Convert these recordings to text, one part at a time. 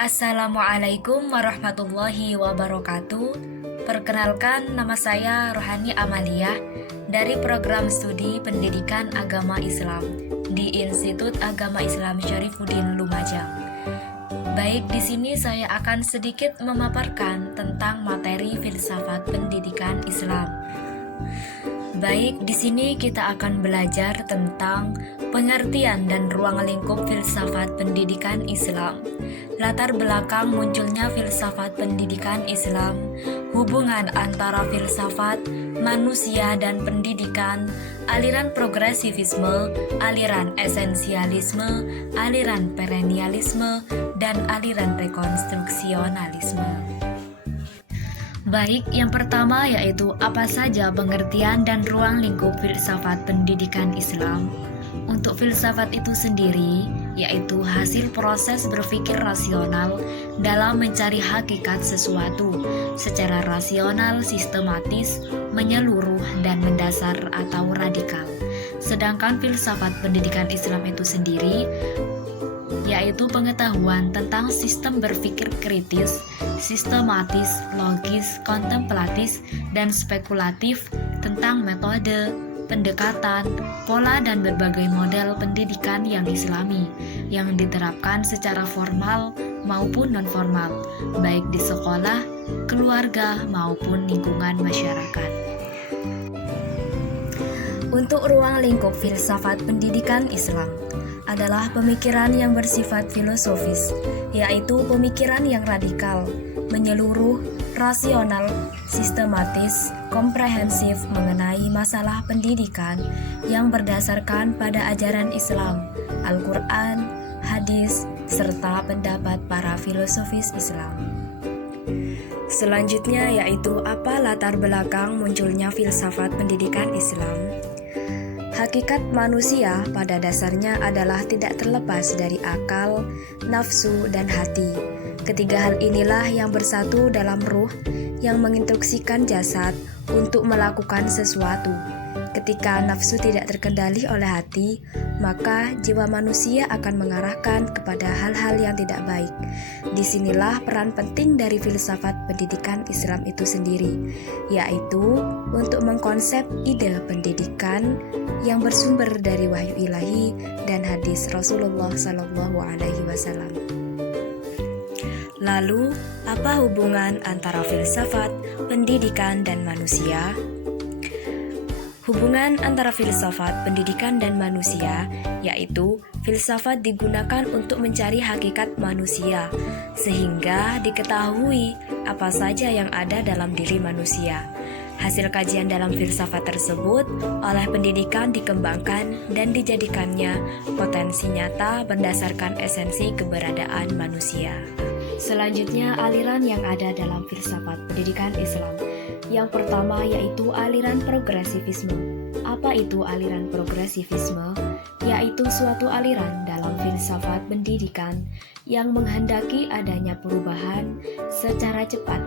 Assalamualaikum warahmatullahi wabarakatuh. Perkenalkan, nama saya Rohani Amalia dari Program Studi Pendidikan Agama Islam di Institut Agama Islam Syarifuddin Lumajang. Baik, di sini saya akan sedikit memaparkan tentang materi filsafat pendidikan Islam. Baik, di sini kita akan belajar tentang pengertian dan ruang lingkup filsafat pendidikan Islam, latar belakang munculnya filsafat pendidikan Islam, hubungan antara filsafat, manusia dan pendidikan, aliran progresivisme, aliran esensialisme, aliran perennialisme, dan aliran rekonstruksionalisme. Baik, yang pertama yaitu apa saja pengertian dan ruang lingkup filsafat pendidikan Islam. Untuk filsafat itu sendiri, yaitu hasil proses berpikir rasional dalam mencari hakikat sesuatu secara rasional, sistematis, menyeluruh, dan mendasar atau radikal. Sedangkan filsafat pendidikan Islam itu sendiri yaitu pengetahuan tentang sistem berpikir kritis, sistematis, logis, kontemplatif, dan spekulatif tentang metode, pendekatan, pola, dan berbagai model pendidikan yang islami yang diterapkan secara formal maupun non-formal, baik di sekolah, keluarga, maupun lingkungan masyarakat. Untuk ruang lingkup filsafat pendidikan Islam adalah pemikiran yang bersifat filosofis, yaitu pemikiran yang radikal, menyeluruh, rasional, sistematis, komprehensif mengenai masalah pendidikan yang berdasarkan pada ajaran Islam, Al-Quran, hadis, serta pendapat para filosofis Islam. Selanjutnya yaitu apa latar belakang munculnya filsafat pendidikan Islam. Hakikat manusia pada dasarnya adalah tidak terlepas dari akal, nafsu, dan hati. Ketiga hal inilah yang bersatu dalam ruh yang menginstruksikan jasad untuk melakukan sesuatu. Ketika nafsu tidak terkendali oleh hati, maka jiwa manusia akan mengarahkan kepada hal-hal yang tidak baik. Disinilah peran penting dari filsafat pendidikan Islam itu sendiri, yaitu untuk mengkonsep ide pendidikan yang bersumber dari wahyu ilahi dan hadis Rasulullah SAW. Lalu, apa hubungan antara filsafat, pendidikan, dan manusia? Hubungan antara filsafat, pendidikan, dan manusia, yaitu filsafat digunakan untuk mencari hakikat manusia, sehingga diketahui apa saja yang ada dalam diri manusia. Hasil kajian dalam filsafat tersebut oleh pendidikan dikembangkan dan dijadikannya potensi nyata berdasarkan esensi keberadaan manusia. Selanjutnya, aliran yang ada dalam filsafat pendidikan Islam. Yang pertama yaitu aliran progresivisme. Apa itu aliran progresivisme? Yaitu suatu aliran dalam filsafat pendidikan yang menghendaki adanya perubahan secara cepat.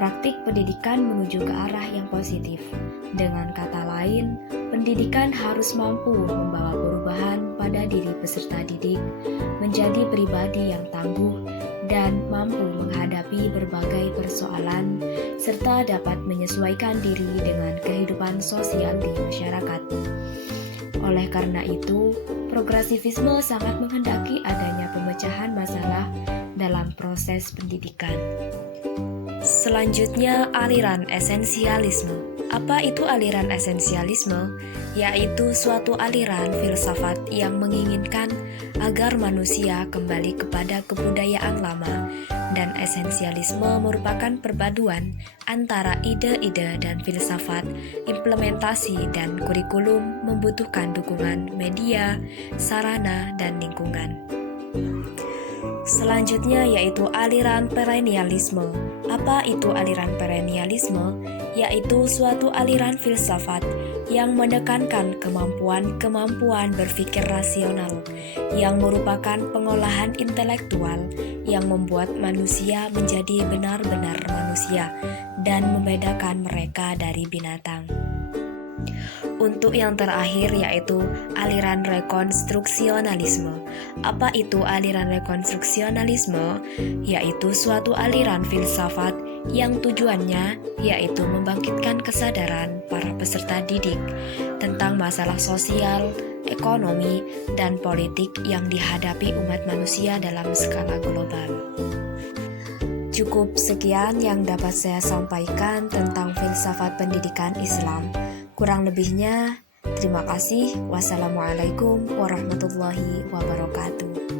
Praktik pendidikan menuju ke arah yang positif. Dengan kata lain, pendidikan harus mampu membawa perubahan pada diri peserta didik menjadi pribadi yang tangguh dan mampu menghadapi berbagai persoalan serta dapat menyesuaikan diri dengan kehidupan sosial di masyarakat. Oleh karena itu, progresivisme sangat menghendaki adanya pemecahan masalah dalam proses pendidikan. Selanjutnya, aliran esensialisme. Apa itu aliran esensialisme? Yaitu suatu aliran filsafat yang menginginkan agar manusia kembali kepada kebudayaan lama, dan esensialisme merupakan perpaduan antara ide-ide dan filsafat. Implementasi dan kurikulum membutuhkan dukungan media, sarana, dan lingkungan. Selanjutnya yaitu aliran perennialisme. Apa itu aliran perennialisme? Yaitu suatu aliran filsafat yang menekankan kemampuan berpikir rasional, yang merupakan pengolahan intelektual yang membuat manusia menjadi benar-benar manusia dan membedakan mereka dari binatang. Untuk yang terakhir yaitu aliran rekonstruksionalisme. Apa itu aliran rekonstruksionalisme? Yaitu suatu aliran filsafat yang tujuannya yaitu membangkitkan kesadaran para peserta didik tentang masalah sosial, ekonomi, dan politik yang dihadapi umat manusia dalam skala global. Cukup sekian yang dapat saya sampaikan tentang filsafat pendidikan Islam. Kurang lebihnya, terima kasih. Wassalamualaikum warahmatullahi wabarakatuh.